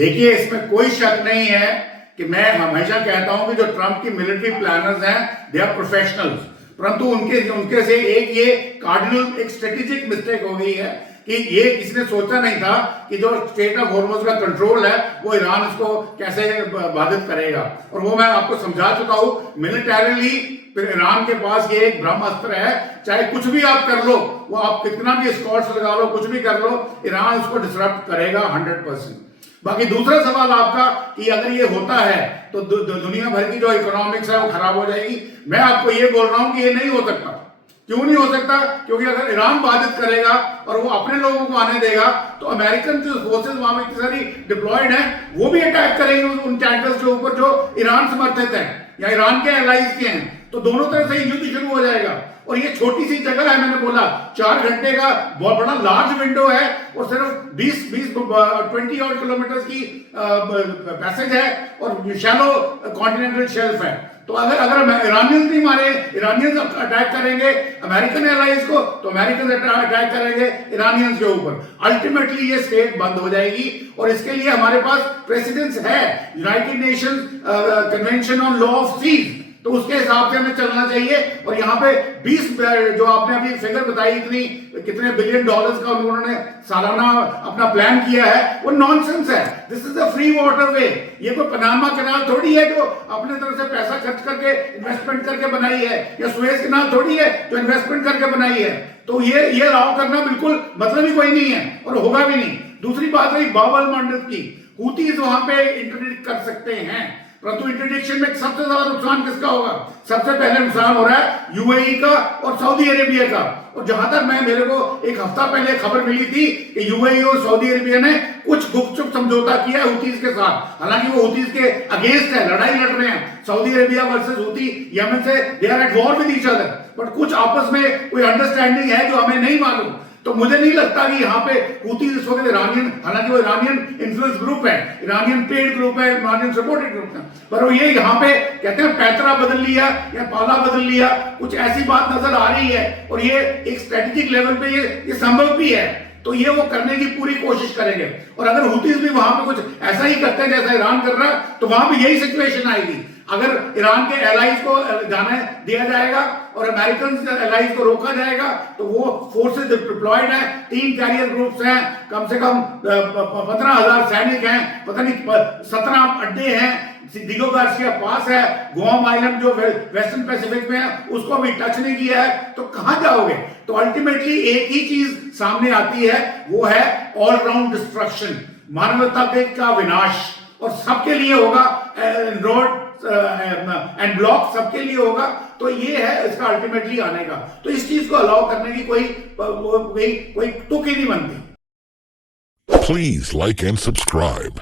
देखिए, इसमें कोई शक नहीं है कि मैं हमेशा कहता हूं कि जो ट्रंप की मिलिट्री प्लानर्स हैं दे आर प्रोफेशनल्स, परंतु उनके से एक ये कार्डिनल एक स्ट्रेटेजिक मिस्टेक हो गई है कि ये किसी ने सोचा नहीं था कि जो स्टेट ऑफ हॉर्मुज का कंट्रोल है वो ईरान इसको कैसे बाधित करेगा। और वो मैं आपको समझा चुका हूं, मिलिटरीली ईरान के पास ये एक ब्रह्मास्त्र है, चाहे कुछ भी आप कर लो, वो आप कितना भी स्कॉट्स लगा लो, कुछ भी कर लो, ईरान उसको डिसरप्ट करेगा 100%। बाकी दूसरा सवाल आपका कि अगर ये होता है तो दुनिया भर की जो इकोनॉमिक्स है वो खराब हो जाएगी। मैं आपको ये बोल रहा हूं कि ये नहीं हो सकता। क्यों नहीं हो सकता? क्योंकि अगर ईरान बाधित करेगा और वो अपने लोगों को आने देगा तो अमेरिकन जो फोर्सेस वहां में इतनी सारी डिप्लॉयड है वो भी अटैक करेंगे उन टैंकर्स के ऊपर जो ईरान समर्थित है या ईरान के एलाइज के हैं। तो दोनों तरफ से युद्ध शुरू हो जाएगा। और ये छोटी सी जगह है, मैंने बोला 4 घंटे का बहुत बड़ा लार्ज विंडो है और सिर्फ 20 और किलोमीटर की पैसेज है और शैलो कॉन्टिनेंटल शेल्फ है। तो अगर ईरानियंस नहीं मारे, ईरानियंस अटैक करेंगे अमेरिकन एलाइज को, तो अमेरिकन अटैक करेंगे ईरानियंस के ऊपर। अल्टीमेटली ये स्टेट बंद हो जाएगी और इसके लिए हमारे पास प्रेसिडेंस है, United Nations Convention on law of seas, तो उसके हिसाब से हमें चलना चाहिए। और यहाँ पे 20 जो आपने अभी फिगर बताई, इतनी कितने बिलियन डॉलर्स का उन्होंने सालाना अपना प्लान किया है, वो नॉनसेंस है। This is a free water way. ये कोई पनामा कैनाल थोड़ी है जो अपने तरफ से पैसा खर्च करके इन्वेस्टमेंट करके बनाई है, या सुएज कैनाल थोड़ी है जो इन्वेस्टमेंट करके बनाई है। तो ये अलाउ करना बिल्कुल मतलब ही कोई नहीं है और होगा भी नहीं। दूसरी बात रही बाब मंडप की, हूतीज वहां पे इंटरडिक्ट कर सकते हैं, परंतु इंटरडिक्शन में सबसे ज्यादा नुकसान किसका होगा? सबसे पहले नुकसान हो रहा है यूएई का और सऊदी अरेबिया का। और जहां तक मेरे को एक हफ्ता पहले खबर मिली थी कि यूएई और सऊदी अरेबिया ने कुछ गुपचुप समझौता किया है हूतीज के साथ। हालांकि वो हूतीज के अगेंस्ट है, लड़ाई लड़ रहे हैं, Saudi Arabia versus Houthi Yemen से, they are at war with each other, but कुछ आपस में कोई अंडरस्टैंडिंग है जो हमें नहीं मालूम। तो मुझे नहीं लगता कि यहाँ पे हूती इस वक्त ईरानियन, हालांकि वो ईरानियन इन्फ्लुएंस ग्रुप है, ईरानियन पेड ग्रुप है, ईरानियन सपोर्टेड ग्रुप है, पर वो ये यहाँ पे कहते हैं पैतरा बदल लिया या पाला बदल लिया, कुछ ऐसी बात नजर आ रही है। और ये एक स्ट्रेटेजिक लेवल पे ये संभव भी है, तो ये वो करने की पूरी कोशिश करेंगे। और अगर हूतीज भी वहां पे कुछ ऐसा ही करते हैं जैसा ईरान कर रहा है, तो वहां भी यही सिचुएशन आएगी। अगर ईरान के एलाइज को जाने दिया जाएगा और अमेरिकन एलाइज को रोका जाएगा, तो वो फोर्सेस डिप्लॉयड है, 3 कैरियर ग्रुप्स हैं, कम से कम 15,000 सैनिक हैं, पता नहीं 17 अड्डे हैं, डिगो गार्सिया पास है, गुआम आइलैंड जो वेस्टर्न पैसिफिक में है उसको भी टच नहीं किया है, तो कहां जाओगे? तो अल्टीमेटली एक ही चीज सामने आती है, वो है ऑलराउंड डिस्ट्रक्शन, मानवता का विनाश। और सबके लिए होगा, रोड एंड ब्लॉक सबके लिए होगा। तो ये है इसका अल्टीमेटली आने का। तो इस चीज को अलाउ करने की कोई तुक ही नहीं बनती। Please like and subscribe.